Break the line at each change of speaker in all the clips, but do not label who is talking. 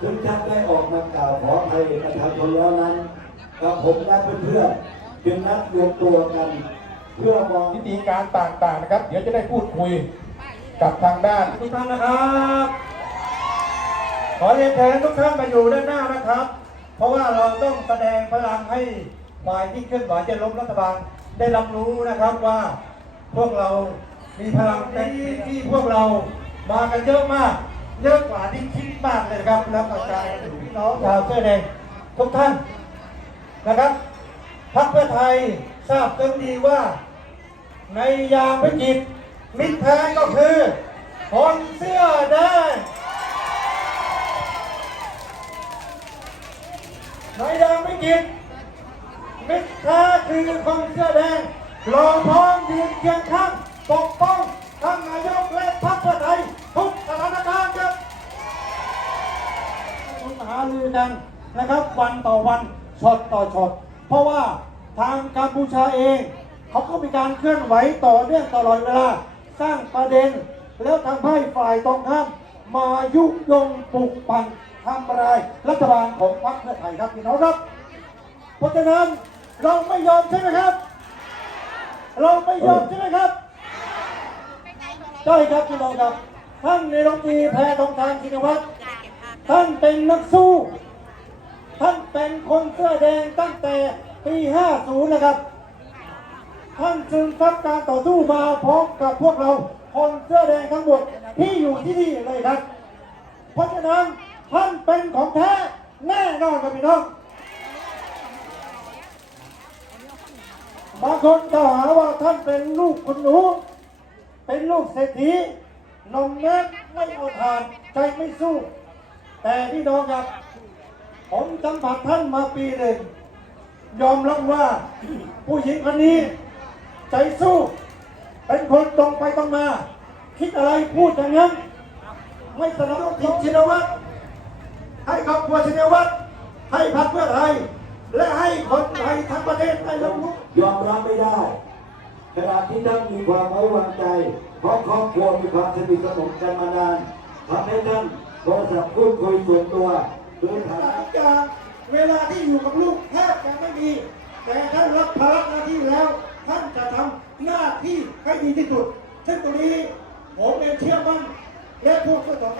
ถึงท่านได้ออกมากล่าวขออภัยประชาชนแล้วนั้นกับผมและเพื่อนๆจึงนัดรวมตัวกัน เพื่อมอง
วิธีการต่างๆนะครับ เดี๋ยวจะได้พูดคุยกับทางด้าน
ทุกท่านนะครับ ขอเรียนเชิญทุกท่านมาอยู่ด้านหน้านะครับ เพราะว่าเราต้องแสดงพลังให้ฝ่ายที่เคลื่อนไหวจะล้มรัฐบาลได้รับรู้นะครับว่าพวกเรามีพลังในที่พวกเรามากันเยอะมาก เยอะกว่าที่คิดมากเลยนะครับ แล้วกระจายไปถึงพี่น้องชาวเสื้อแดงทุกท่านนะครับพรรคเพื่อไทยทราบกันดีว่า ในยามวิกฤตมิตรแท้ก็คือคนเสื้อแดงในยามวิกฤตมิตรแท้คือคนเสื้อแดงเราพร้อมยืนเคียงข้างปกป้องท่านนายกและพรรคเพื่อไทยทุกสถานการณ์ครับคุณหา ลือกันนะครับวันต่อวันช็อตต่อช็อตเพราะว่าทางกัมพูชาเองเขาก็มีการเคลื่อนไหวต่อเนื่องตลอดเวลา สร้างประเด็น แล้วทำให้ฝ่ายตรงข้ามมายุยงปลุกปั่นทำลายรัฐบาลของพรรคเพื่อไทยครับพี่น้องครับ เพราะฉะนั้นเราไม่ยอมใช่ไหมครับ เราไม่ยอมใช่ไหมครับใช่ครับพี่น้องครับท่านในรัฐมนตรีแพทองทานชินวัตร ท่านเป็นนักสู้ ท่านเป็นคนเสื้อแดงตั้งแต่ปี 50 นะครับ ท่านจึงทับการต่อสู้มาพร้อมกับพวกเราคนเสื้อแดงทั้งหมดที่อยู่ที่นี่เลยครับ เพราะฉะนั้นท่านเป็นของแท้แน่นอนครับพี่น้องบางคนกล่าวหาว่าท่านเป็นลูกคุณหนู เป็นลูกเศรษฐีนมแนบไม่เอาทาน ใจไม่สู้ แต่พี่น้องครับ ผมสัมผัสท่านมาปีหนึ่ง ยอมรับว่าผู้หญิงคนนี้ ใจสู้ เป็นคนตรงไปตรงมา คิดอะไรพูดอย่างนั้น ไม่สนับสนุนชินวัตรให้ครอบครัวชินวัตรให้พรรคเพื่อไทยและให้คนไทยทั้งประเทศได้รับรู้
ยอมรับไม่ได้ขณะที่ท่านมีความไว้วางใจ เพราะครอบครัวมีความสนิทสนมกันมานานทำให้ท่าน โทรศัพท์พูดคุยส่วนตัวโดย
ห
ฐา
ลังจากเวลาที่อยู่กับลูกแทบจะไม่มี แต่ท่านรับภาระหน้าที่แล้ว ท่านจะทำหน้าที่ให้ดีที่สุด ซึ่งตรงนี้ผมเองเชื่อมั่นและพูดก็ต่อ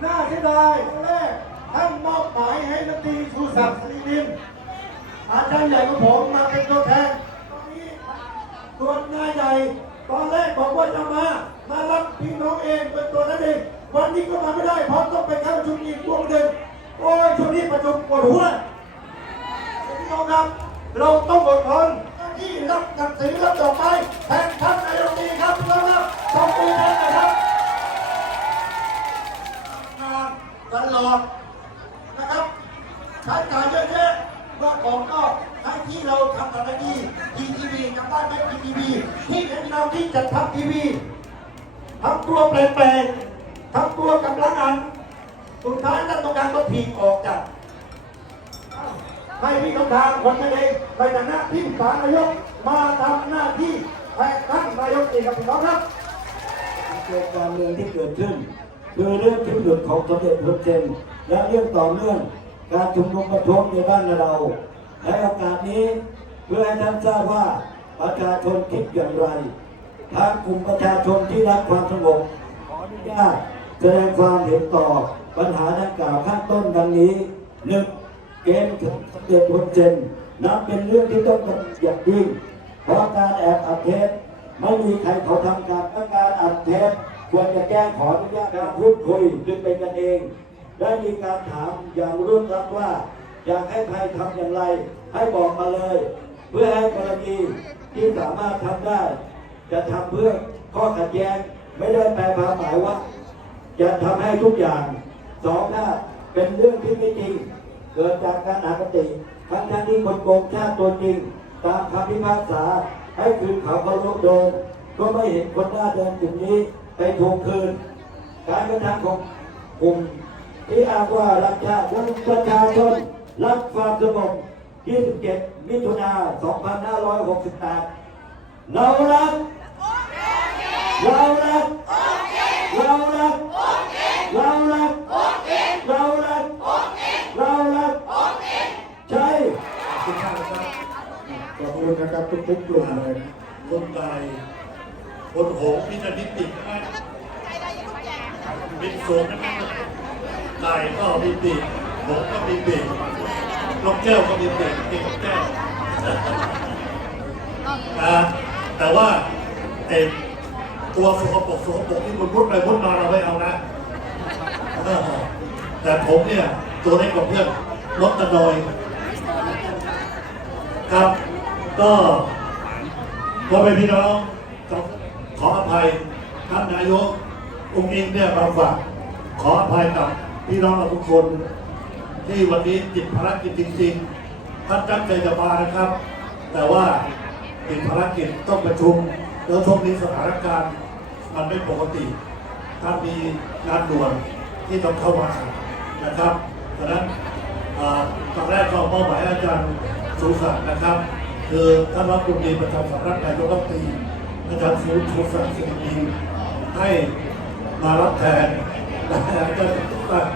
หน้าเสียดายแรกท่านมอบหมายให้รัฐมนตรีชูศักดิ์ศรีนินอาจารย์ใหญ่ของผมมาเป็นตัวแทนตอนนี้ตัวนายใหญ่ตอนแรกบอกว่าจะมา มารับพี่น้องเองเป็นตัวนั้นเอง วันนี้ก็มาไม่ได้เพราะต้องไปเข้าประชุมอีกวงหนึ่งโอ้ยช่วงนี้ประชุมปวดหัวพี่น้องครับเราต้องอดทนที่รับหนังสือรับดอกไม้แทนท่านนายกดีครับพี่น้องครับขอบคุณท่านนะครับงานตลอดนะครับใช้จ่ายเยอะแยะรถของก็ใช้ที่เราทำอะไรดีทีทีวีจำได้ไหมทีทีวีที่เป็นเราที่จะทำทีวีทำตัวแปลกๆ ทำตัวกำลังอันสุดท้ายท่านต้องการก็ถีบออกจากให้พี่คำทางคนกันเองในฐานะที่ปรึกษานายกมาทำหน้าที่แทนท่านนายกเองครับพี่น้องครับ
เกิดการเมืองที่เกิดขึ้นคือเรื่องที่หยุดของสมเด็จพระเจนและเรื่องต่อเนื่องการชุมนุมประท้วงในบ้านเราในโอกาสนี้เพื่อให้ท่านทราบว่าประชาชนคิดอย่างไร ทางกลุ่มประชาชนที่รักความสงบขออนุญาต แสดงความเห็นต่อปัญหาดังกล่าวข้างต้นดังนี้หนึ่งเกมถึงสมเด็จพระเจนนับเป็นเรื่องที่ต้องเป็นอย่างยิ่งเพราะการแอบอัดเทปไม่มีใครเขาทำการถ้าการอัดเทปควรจะแจ้งขออนุญาตการพูดคุยจึงเป็นกันเอง ได้มีการถามอย่างรุ่นรับว่าอยากให้ใครทำอย่างไร ให้บอกมาเลย เพื่อให้กรณีที่สามารถทำได้ จะทำเพื่อข้อขัดแย้งไม่ได้แปลความหมายว่า จะทำให้ทุกอย่างสองถ้าเป็นเรื่องที่ไม่จริง เกิดจากการอคติทั้งทั้งที่คนโกงชาติตัวจริง ตามคำพิพากษาให้คืนเขาเคารพโดมก็ไม่เห็นคนหน้าเดินกลุ่มนี้ไปทวงคืน การกระทำของกลุ่มที่อ้างว่ารักชาติและประชาชนรักความสงบ27 มิถุนา2568เรารักเรารักเรารักเรารักเรารัก
คุณ นะครับ ทุกๆกลุ่มเลยนะ
คนไก่คนโหงมีแต่มิตินะมิตสูงนะไก่ก็มีปีกหงก็มีปีกนกแก้วก็มีปีกปีกนกแก้วนะแต่ว่าไอ้ตัวสกปรกสกปรกที่มันพุดไปพุดมาเราไม่เอานะแต่ผมเนี่ยตัวเล็กกว่าเพื่อนรถตะนอยครับ ก็พ่อแม่พี่น้องต้อขออภัยท่านนายกองค์อิงเนี่ยมาฝากขออภัยกับพี่น้องเราทุกคน ที่วันนี้ติดภารกิจจริงๆท่านตั้งใจจะมานะครับ แต่ว่าติดภารกิจต้องประชุม แล้วช่วงนี้สถานการณ์มันไม่ปกติท่านมีงานด่วนที่ต้องเข้ามานะครับดังนั้นตอนแรกก็มอบหมายอาจารย์สุศักดิ์นะครับ คือท่านรัฐมนตรีประจำสำนักนายกรัฐมนตรีอาจารย์สุสุศักดิ์สิริดีให้มารับแทนและอาจารย์สุศักดิ์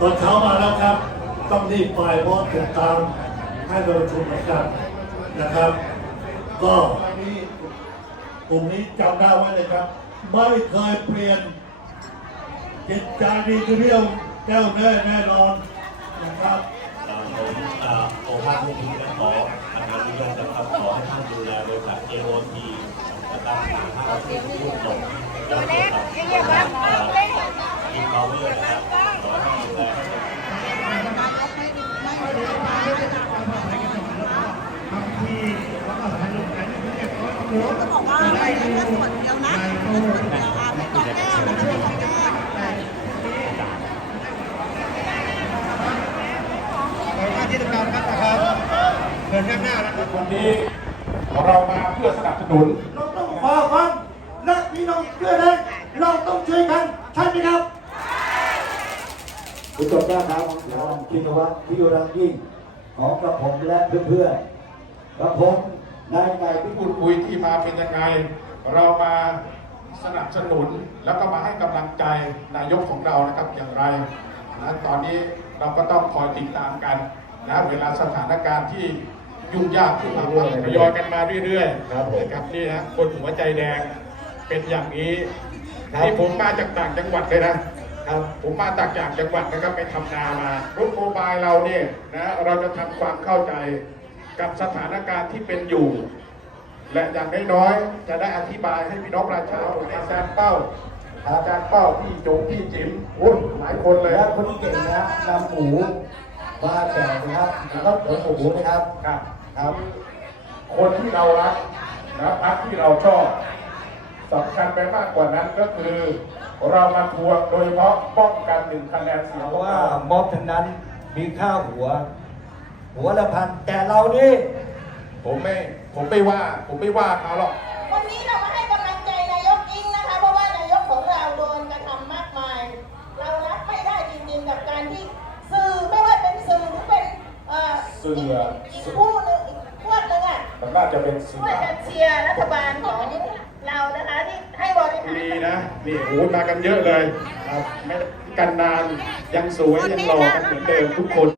ตอนเช้ามาแล้วครับ ต้องรีบไปเพราะติดตามให้เราประชุมเหมือนกันนะครับ ก็กลุ่มนี้จำได้ไว้เลยครับ ไม่เคยเปลี่ยนจิตใจดีคือเรียวแก้วแน่แน่นอนนะครับ
ผมอ่าโอภาสมุขและขอ อารย์วิญญาณนะครับขอให้ท่านดูแลบริษัท AOT นะครับหาห้าสิบลูกจบแล้วก็กับอินพาวเวอร์นะครับขอให้ดูแลให้
ก็บอกว่าไม่ได้แค่ส่วนเดียวนะส่วนเดียวอะไม่ต้องแก้ไม่ใช่ต้องแก้
วันนี้เรามาเพื่อสนับสนุน
เราต้องฝ่าฟันและพี่น้องเพื่อนเองเราต้องช่วยกันใช่ไหมครับ
คุณผู้ชมครับผมคิดว่าที่รังยิ่งของกระผมและเพื่อนๆกระผมนายไก่พิ
พู
บู
ด
ล
คุยที่มาเป็นยังไง เรามาสนับสนุนแล้วก็มาให้กำลังใจนายกของเรานะครับอย่างไรนะตอนนี้เราก็ต้องคอยติดตามกันนะเวลาสถานการณ์ที่ ยุ่งยากขึ้นมาทยอยกันมาเรื่อยๆครับนะครับนี่นะคนหัวใจแดงเป็นอย่างนี้นี่ผมมาจากต่างจังหวัดเลยนะครับ ผมมาจากต่างจังหวัดนะครับไปทำนามารถโมบายเราเนี่ยนะเราจะทำความเข้าใจกับสถานการณ์ที่เป็นอยู่ และอย่างน้อยๆจะได้อธิบายให้พี่น้องประชาชนอาจารย์เป้าอาจารย์เป้าพี่โจงพี่จิ๋มอุ้นหลายคนเลย
และคนที่เก่งนะนำหมูมาแจกนะครับแล้วก็เดี๋ยวหมูนะครับ
ครับ
ครับ
คนที่เรารักนะพักที่เราชอบสำคัญไปมากกว่านั้นก็คือ เรามาทวงโดยเฉพาะป้องกันหนึ่งคะแนนเสียง
เพราะว่าม็อบทั้งนั้นมีค่าหัว หัวละพันแต่เรานี่
ผมไม่ผมไม่ว่า ผมไม่ว่าเขาหรอก
วันนี้เรามาให้กำลังใจนายกอิงนะคะ เพราะว่านายกของเราโดนกระทำมากมาย เรารับไม่ได้จริงๆกับการที่สื่อไม่ว่าเป็นสื่อหรือเป็นเอ่อ
สื่อ
อีกอีกคู่หนึง
มันน่าจะเป็นเสื
ช่วย
อ
กันเชียร์รัฐบาลของเรานะคะที่ให้บริหาร
ดีนะ นี่โอ้ยมากันเยอะเลยครับไม่กันนานยังสวยยังหล่อกันเหมือนเดิมทุกคน